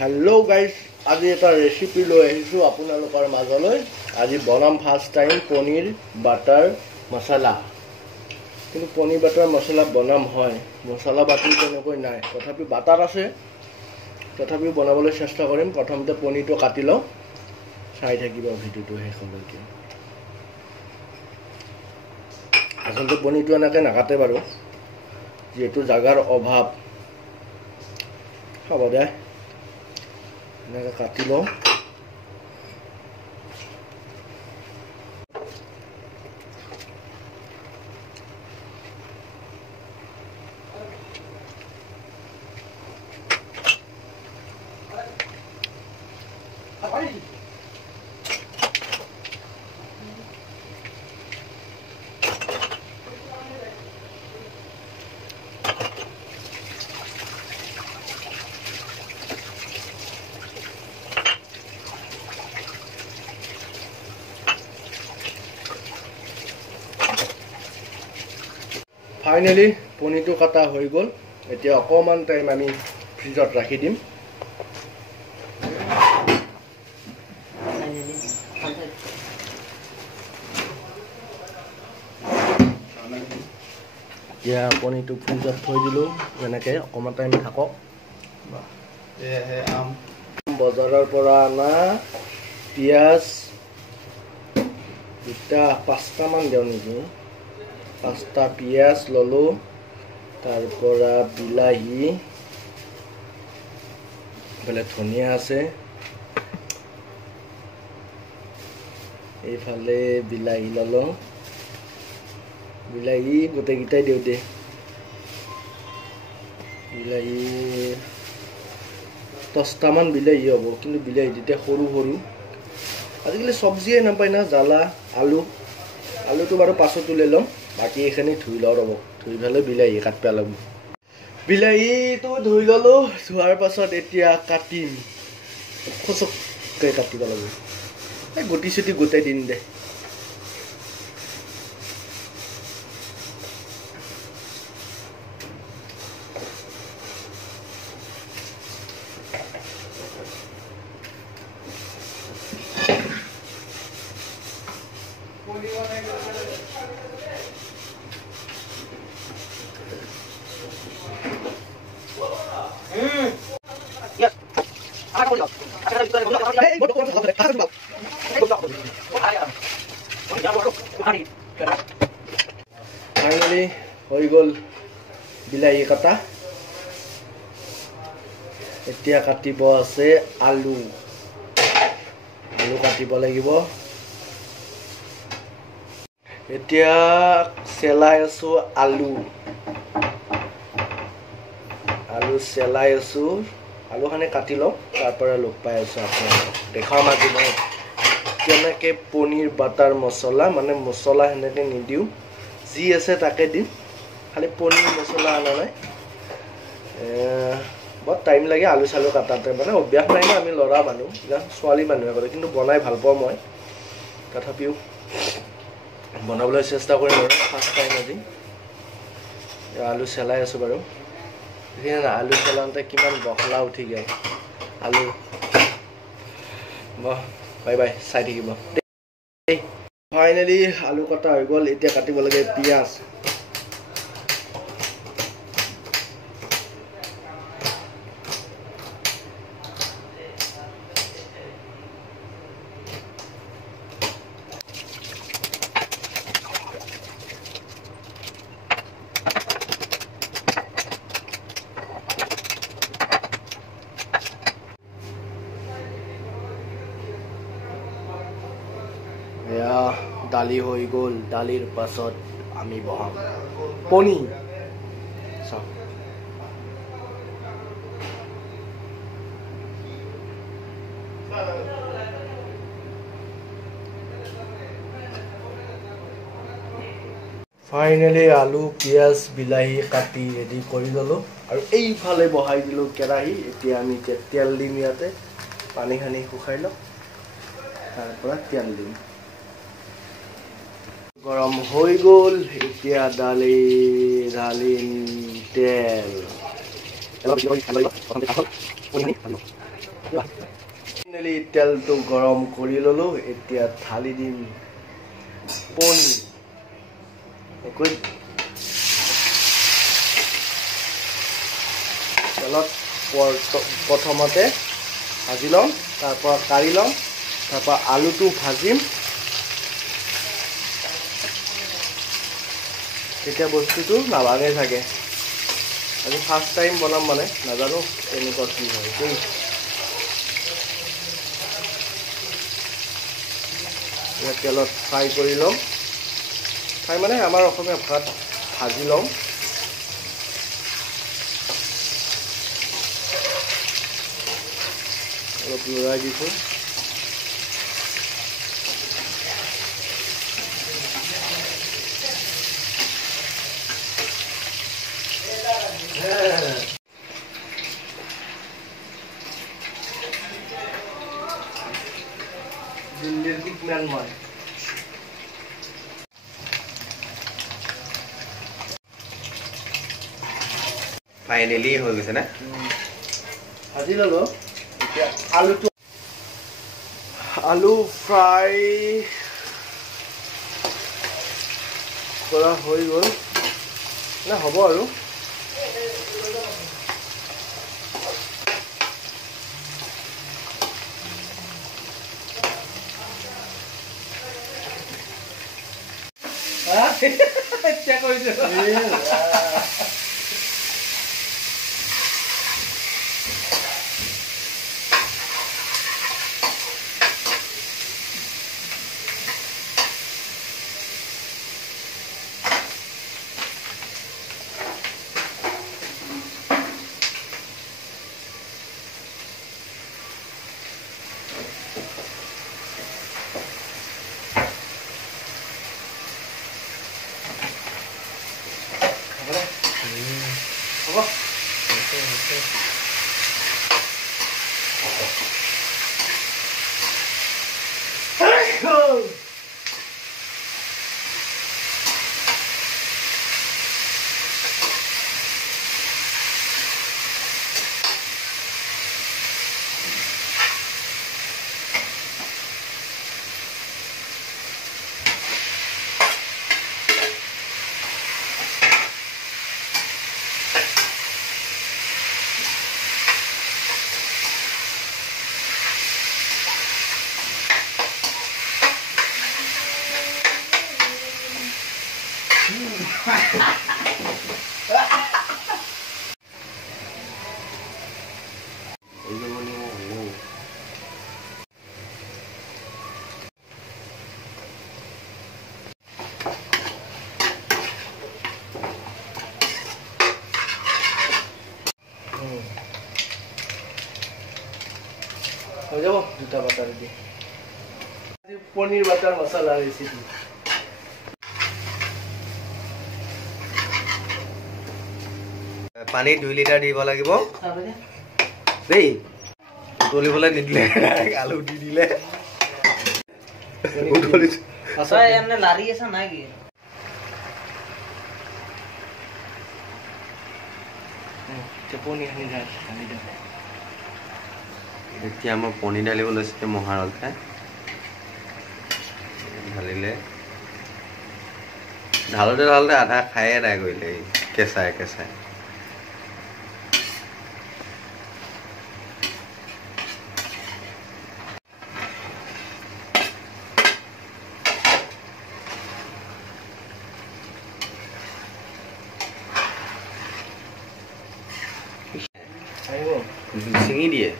Hello guys, आज এটা recipe লৈ আহিছো আপোনালোকৰ মাজলৈ। আজি বনাম ফাৰ্ষ্ট টাইম পনীৰ বাটাৰ মছলা। কিন্তু পনীৰ বাটাৰ মছলা বনাম হয়, মছলা বাটি তেনেকৈ নাই, তথাপি বাটাৰ আছে, তথাপি বনাবলৈ চেষ্টা কৰিম। প্ৰথমতে পনীৰটো কাটি লওঁ, চাই থাকিব ভিডিঅ'টো শেষলৈকে। আচলতে পনীৰটো এনেকৈ নাকাটে বাৰু, যেহেতু জাগাৰ অভাৱ। হ'ব দে, এনেকৈ কাটি লওঁ। ফাইনেলি পনীৰটো কাটা হৈ গ'ল। এতিয়া অকণমান টাইম আমি ফ্ৰিজত ৰাখি দিম। এতিয়া পনীৰটো ফ্ৰিজত থৈ দিলোঁ, এনেকৈ অকণমান টাইম থাকক। এয়াহে আম, বজাৰৰ পৰা অনা পিঁয়াজ দুটা 5টামান দিওঁ নেকি। 5টা পিঁয়াজ ল'লোঁ, তাৰপৰা বিলাহী, এইফালে ধনিয়া আছে, এইফালে বিলাহী ল'লোঁ। বিলাহী গোটেইকেইটাই দিওঁ দে। বিলাহী 10টামান বিলাহী হ'ব, কিন্তু বিলাহী তেতিয়া সৰু সৰু। আজিকালি চব্জিয়ে নাপায় না। জ্বালা আলুটো বাৰু পাছত লৈ ল'ম, বাকী এইখিনি ধুই লওঁ ৰ'ব। ধুই পেলাই বিলাহী কাটিব লাগিব। বিলাহীটো ধুই ল'লোঁ, ধোৱাৰ পাছত এতিয়া কাটিম। খচককৈ কাটিব লাগিব, এই গুটি চুটি গোটাই দিম দে। ফাইনেলি হৈ গ'ল বিলাহী কাটা। এতিয়া কাটিব আছে আলু কাটিব লাগিব। এতিয়া চেলাই আছো আলু চেলাই আছো। আলুখিনি কাটি লওঁ, তাৰপৰা লগ পাই আছোঁ আপোনালোকক। দেখাম আজি মই কেনেকৈ পনীৰ বাটাৰ মছলা, মানে মছলা সেনেকৈ নিদিওঁ, যি আছে তাকে দিম। খালি পনীৰ মছলা অনা নাই। বহুত টাইম লাগে আলু চালু কাটাতে, মানে অভ্যাস নাই না। আমি ল'ৰা মানুহ, ছোৱালী মানুহে কৰে, কিন্তু বনাই ভাল পাওঁ মই। তথাপিও বনাবলৈ চেষ্টা কৰিম আৰু ফাৰ্ষ্ট টাইম আজি। আলু চেলাই আছোঁ বাৰু। আলু চেলাওঁতে কিমান বহলা উঠি গ'ল আলু। বাই বাই, চাই থাকিব। ফাইনেলি আলু কটা হৈ গ'ল। এতিয়া কাটিব লাগে পিঁয়াজ। এয়া দালি হৈ গ'ল। দালিৰ পাছত আমি বহাম পনীৰ। চাওক, ফাইনেলি আলু পিঁয়াজ বিলাহী কাটি ৰেডি কৰি ল'লোঁ, আৰু এইফালে বহাই দিলোঁ কেৰাহী। এতিয়া আমি তেল দিম। ইয়াতে পানীখিনি শুকাই লওঁ, তাৰপৰা তেল দিম। গৰম হৈ গ'ল। এতিয়া ঢালিম তেল। ফাইনেলি তেলটো গৰম কৰি ল'লোঁ এতিয়া ঢালি দিম পনীৰ তেলত প্ৰথমতে ভাজি ল'ম তাৰপৰা কাঢ়ি ল'ম তাৰপৰা আলুটো ভাজিম তেতিয়া বস্তুটো নাভাঙে থাকে আজি ফাৰ্ষ্ট টাইম বনাম মানে নাজানো কেনেকুৱা কি হয় দেই তেলত ফ্ৰাই কৰি ল'ম ফ্ৰাই মানে আমাৰ অসমীয়া ভাত ভাজি ল'ম অলপ লৰাই দিছোঁ দিল্লীৰ কিমান মই ফাইনেলি হৈ গৈছে না ভাজি ল'লো এতিয়া আলু ফ্ৰাই কৰা হৈ গ'ল না হ'ব আৰু চেক কৰিছে হৈ যাব দুটা বাটাৰ দি পনীৰ বাটাৰ মছলা ৰেচিপি পানী 2 লিটাৰ দিব লাগিব দেই উতলিবলৈ নিদিলে আলু দি দিলে আচ্ছা এনে লাৰি আছে নাই কি পনীৰ আনি দিওঁ এতিয়া মই পনীৰ ঢালিব লৈছোঁ মহাৰল খাই ঢালিলে ঢালোতে আধা খায়ে এদাই কৰিলে কেঁচাই কেঁচাই ছিঙি দিয়ে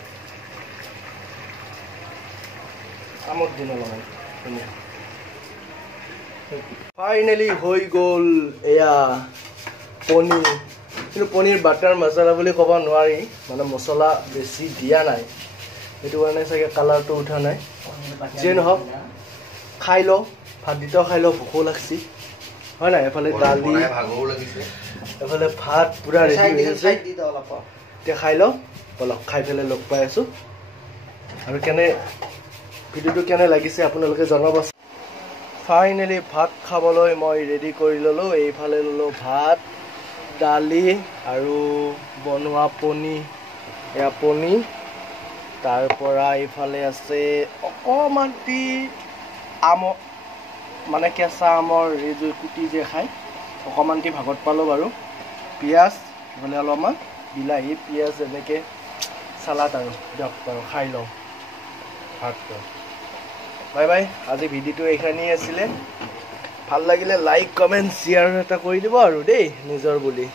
আমত দিন লগাই ফাইনেলি হৈ গ'ল এয়া পনীৰ কিন্তু পনীৰ বাটাৰ মছলা বুলি ক'ব নোৱাৰি মানে মছলা বেছি দিয়া নাই সেইটো কাৰণে চাগে কালাৰটো উঠা নাই যিয়ে নহওক খাই লওঁ ভাত দিতেও খাই লওঁ ভোকো লাগছি হয় নাই এফালে দালি এফালে ভাত পুৰা ৰেডি হৈ আছে এতিয়া খাই লওঁ বলক খাই পেলাই লগ পাই আছোঁ আৰু ভিডিঅ'টো কেনে লাগিছে আপোনালোকে জনাব ফাইনেলি ভাত খাবলৈ মই ৰেডি কৰি ল'লোঁ এইফালে ল'লোঁ ভাত দালি আৰু বনোৱা পনীৰ তাৰ পৰা এইফালে আছে অকণমানটি আম মানে কেঁচা আমৰ এই যে কুটি যে খায় অকণমানটি ভাগত পালোঁ বাৰু পিঁয়াজ এইফালে অলপমান বিলাহী পিঁয়াজ এনেকৈ চালাড আৰু দিয়ক বাৰু খাই লওঁ ভাতটো বাই বাই আজি ভিডিঅ'টো এইখিনিয়ে আছিলে ভাল লাগিলে লাইক কমেণ্ট শ্বেয়াৰ এটা কৰি দিব আৰু দেই নিজৰ বুলি